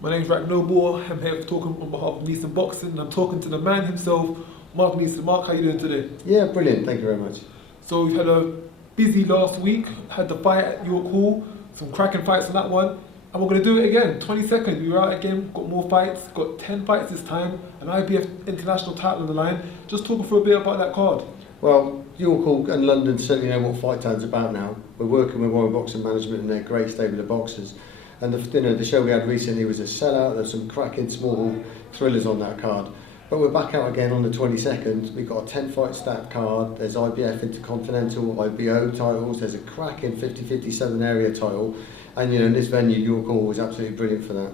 My name's Rakeem Noble. I'm here talking on behalf of Neeson Boxing, and I'm talking to the man himself, Mark Neeson. Mark, how you doing today? Yeah, brilliant. Thank you very much. So we've had a busy last week. Had the fight at York Hall, some cracking fights on that one, and we're going to do it again. 22nd, we were out again. Got more fights. Got 10 fights this time. An IBF international title on the line. Just talking for a bit about that card. Well, York Hall and London certainly know what Fight Town's about now. We're working with Warren Boxing Management and their great stable of boxers. And the show we had recently was a sellout. There's some cracking small thrillers on that card. But we're back out again on the 22nd. We've got a 10 fight stacked card. There's IBF Intercontinental, IBO titles. There's a cracking 50-57 area title. And in this venue, York Hall was absolutely brilliant for that.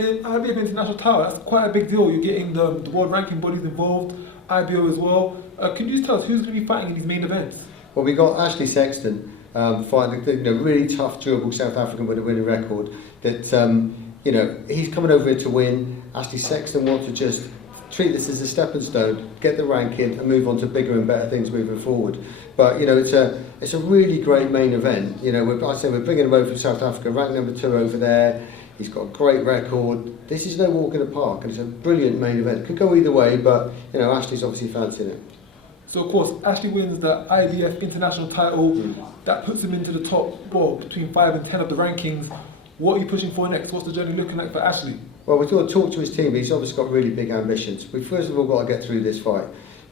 In IBF international title, that's quite a big deal. You're getting the world ranking bodies involved, IBO as well. Can you just tell us who's going to be fighting in these main events? Well, we got Sexton. Fighting really tough, durable South African with a winning record. That he's coming over here to win. Ashley Sexton wants to just treat this as a stepping stone, get the ranking, and move on to bigger and better things moving forward. But it's a really great main event. We're bringing him over from South Africa, ranked number 2 over there. He's got a great record. This is no walk in the park, and it's a brilliant main event. It could go either way, but Ashley's obviously fancying it. So of course, Ashley wins the IBF international title. That puts him into the top, between 5 and 10 of the rankings. What are you pushing for next? What's the journey looking like for Ashley? Well, we've got to talk to his team. He's obviously got really big ambitions. We first of all got to get through this fight.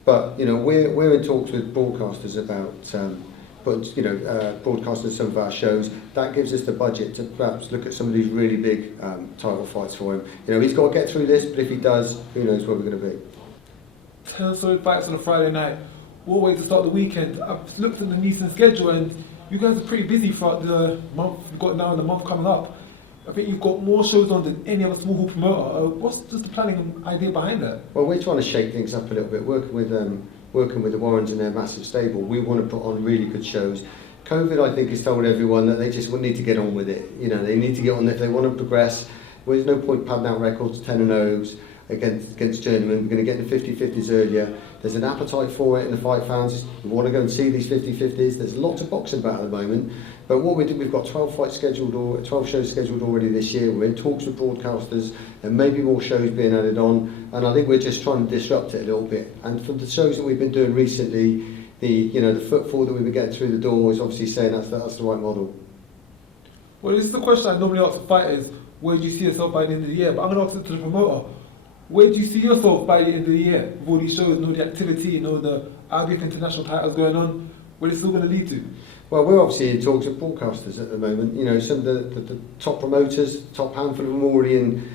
But we're in talks with broadcasters about broadcasting some of our shows. That gives us the budget to perhaps look at some of these really big title fights for him. He's got to get through this, but if he does, who knows where we're going to be. 10 solid fights on a Friday night. What way to start the weekend? I've looked at the Neeson schedule, and you guys are pretty busy throughout the month. You've got now the month coming up. I think you've got more shows on than any other small hall promoter. What's just the planning and idea behind that? Well, we're trying to shake things up a little bit, working with the Warrens and their massive stable. We want to put on really good shows. COVID, I think, has told everyone that they just need to get on with it. They need to get on if they want to progress. Well, there's no point padding out records 10-0s against journeymen. We're going to get the 50-50s earlier. There's an appetite for it in the fight fans. We want to go and see these 50-50s. There's lots of boxing about at the moment. But what we do, we've got 12 fights scheduled, or 12 shows scheduled already this year. We're in talks with broadcasters, and maybe more shows being added on. And I think we're just trying to disrupt it a little bit. And from the shows that we've been doing recently, the footfall that we've been getting through the door is obviously saying that's the right model. Well, this is the question I normally ask the fighters: where do you see yourself by the end of the year? But I'm going to ask it to the promoter. Where do you see yourself by the end of the year? With all these shows, the activity, the IBF international titles going on, where it's all going to lead to? Well, we're obviously in talks with broadcasters at the moment. Some of the top promoters, top handful of them already in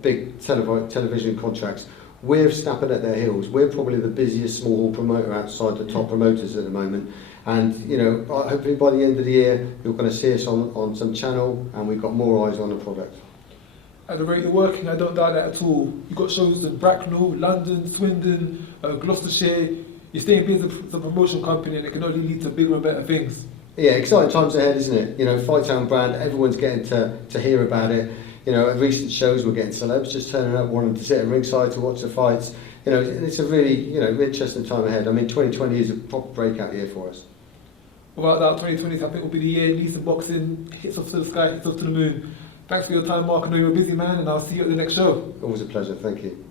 big television contracts. We're snapping at their heels. We're probably the busiest small hall promoter outside the top promoters at the moment. And hopefully by the end of the year, you're going to see us on some channel, and we've got more eyes on the product. At the rate you're working, I don't doubt that at all. You've got shows in Bracknell, London, Swindon, Gloucestershire. You're staying busy as a promotion company, and it can only lead to bigger and better things. Yeah, exciting times ahead, isn't it? Fight Town brand, everyone's getting to hear about it. At recent shows, we're getting celebs just turning up, wanting to sit at ringside to watch the fights. It's a really, interesting time ahead. I mean, 2020 is a proper breakout year for us. Without doubt, 2020 I think will be the year Neeson Boxing hits off to the sky, hits off to the moon. Thanks for your time, Mark. I know you're a busy man, and I'll see you at the next show. Always a pleasure. Thank you.